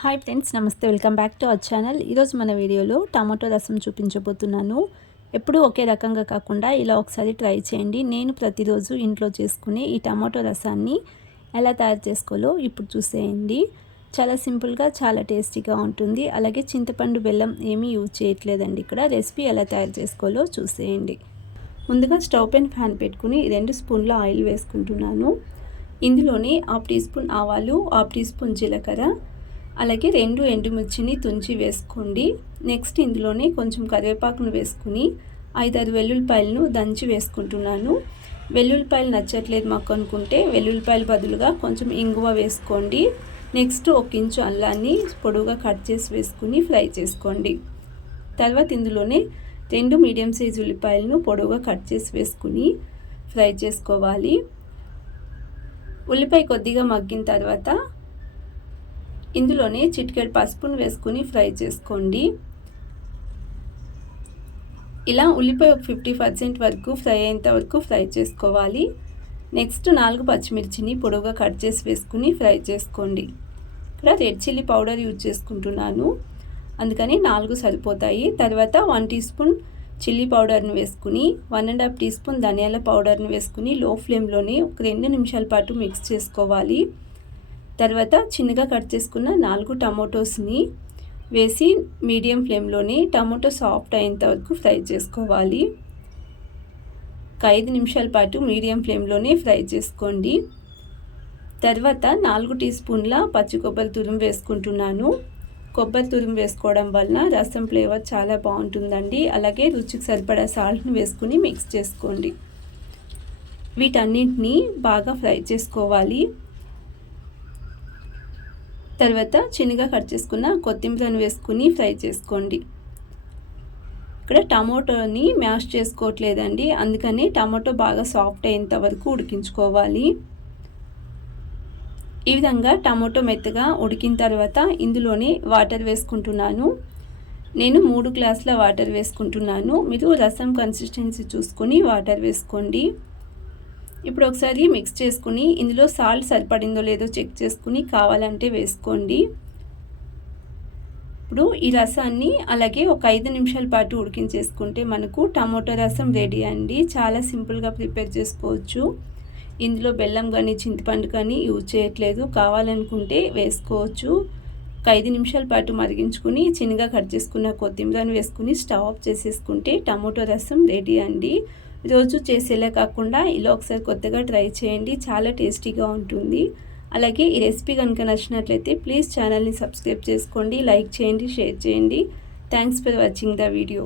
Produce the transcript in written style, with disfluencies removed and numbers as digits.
Hi friends, నమస్తే. Welcome back to our channel. ఈరోజు మన వీడియోలో టమాటో రసం చూపించబోతున్నాను. ఎప్పుడూ ఒకే రకంగా కాకుండా ఇలా ఒకసారి ట్రై చేయండి. నేను ప్రతిరోజు ఇంట్లో చేసుకునే ఈ టమాటో రసాన్ని ఎలా తయారు చేసుకోవాలో ఇప్పుడు చూసేయండి. చాలా సింపుల్గా, చాలా టేస్టీగా ఉంటుంది. అలాగే చింతపండు, బెల్లం ఏమీ యూజ్ చేయట్లేదండి. ఇక్కడ రెసిపీ ఎలా తయారు చేసుకోవాలో చూసేయండి. ముందుగా స్టవ్ పైన ప్యాన్ పెట్టుకుని 2 స్పూన్ల ఆయిల్ వేసుకుంటున్నాను. ఇందులోనే 1/2 టీ స్పూన్ ఆవాలు, 1/2 టీ స్పూన్ జీలకర్ర, అలాగే 2 ఎండుమిర్చిని తుంచి వేసుకోండి. నెక్స్ట్ ఇందులోనే కొంచెం కరివేపాకును వేసుకుని 5-6 వెల్లుల్లిపాయలను దంచి వేసుకుంటున్నాను. వెల్లుల్లిపాయలు నచ్చట్లేదు మాకు అనుకుంటే వెల్లుల్లిపాయల బదులుగా కొంచెం ఇంగువ వేసుకోండి. నెక్స్ట్ 1 ఇంచు అల్లాన్ని పొడవుగా కట్ చేసి వేసుకుని ఫ్రై చేసుకోండి. తర్వాత ఇందులోనే 2 మీడియం సైజు ఉల్లిపాయలను పొడవుగా కట్ చేసి వేసుకుని ఫ్రై చేసుకోవాలి. ఉల్లిపాయ కొద్దిగా మగ్గిన తర్వాత ఇందులోనే చిటికెడు పసుపును వేసుకుని ఫ్రై చేసుకోండి. ఇలా ఉల్లిపాయ ఒక 50% వరకు ఫ్రై అయ్యేంత వరకు ఫ్రై చేసుకోవాలి. నెక్స్ట్ 4 పచ్చిమిర్చిని పొడవుగా కట్ చేసి వేసుకుని ఫ్రై చేసుకోండి. ఇక్కడ రెడ్ చిల్లీ పౌడర్ యూజ్ చేసుకుంటున్నాను, అందుకని 4 సరిపోతాయి. తర్వాత 1 టీ స్పూన్ చిల్లీ పౌడర్ని వేసుకుని 1.5 టీ స్పూన్ ధనియాల పౌడర్ని వేసుకుని లో ఫ్లేమ్లోనే ఒక 2 నిమిషాల పాటు మిక్స్ చేసుకోవాలి. తర్వాత చిన్నగా కట్ చేసుకున్న 4 టమాటోస్ని వేసి మీడియం ఫ్లేమ్లోనే టమాటో సాఫ్ట్ అయ్యేంత వరకు ఫ్రై చేసుకోవాలి. 5 నిమిషాల పాటు మీడియం ఫ్లేమ్లోనే ఫ్రై చేసుకోండి. తర్వాత 4 టీ స్పూన్ల పచ్చి కొబ్బరి తురుము వేసుకుంటున్నాను. కొబ్బరి తురుము వేసుకోవడం వలన రసం ఫ్లేవర్ చాలా బాగుంటుందండి. అలాగే రుచికి సరిపడా సాల్ట్ని వేసుకుని మిక్స్ చేసుకోండి. వీటన్నింటినీ బాగా ఫ్రై చేసుకోవాలి. తర్వాత చిన్నగా కట్ చేసుకున్న కొత్తిమీరను వేసుకుని ఫ్రై చేసుకోండి. ఇక్కడ టమాటోని మ్యాష్ చేసుకోవట్లేదండి, అందుకని టమాటో బాగా సాఫ్ట్ అయ్యేంత వరకు ఉడికించుకోవాలి. ఈ విధంగా టమాటో మెత్తగా ఉడికిన తర్వాత ఇందులోనే వాటర్ వేసుకుంటున్నాను. నేను 3 గ్లాసుల వాటర్ వేసుకుంటున్నాను. మీరు రసం కన్సిస్టెన్సీ చూసుకొని వాటర్ వేసుకోండి. ఇప్పుడు ఒకసారి మిక్స్ చేసుకుని ఇందులో సాల్ట్ సరిపడిందో లేదో చెక్ చేసుకుని కావాలంటే వేసుకోండి. ఇప్పుడు ఈ రసాన్ని అలాగే ఒక 5 నిమిషాల పాటు ఉడికించేసుకుంటే మనకు టమాటో రసం రెడీ అండి. చాలా సింపుల్గా ప్రిపేర్ చేసుకోవచ్చు. ఇందులో బెల్లం కానీ చింతపండు కానీ యూజ్ చేయట్లేదు. కావాలనుకుంటే వేసుకోవచ్చు. ఒక 5 నిమిషాల పాటు మరిగించుకుని చిన్నగా కట్ చేసుకున్న కొత్తిమీరని వేసుకుని స్టవ్ ఆఫ్ చేసేసుకుంటే టమాటో రసం రెడీ అండి. రోజు చేసేలా కాకుండా ఇలా ఒకసారి కొత్తగా ట్రై చేయండి. చాలా టేస్టీగా ఉంటుంది. అలాగే ఈ రెసిపీ కనుక నచ్చినట్లయితే ప్లీజ్ ఛానల్ని సబ్స్క్రైబ్ చేసుకోండి, లైక్ చేయండి, షేర్ చేయండి. Thanks for watching the video.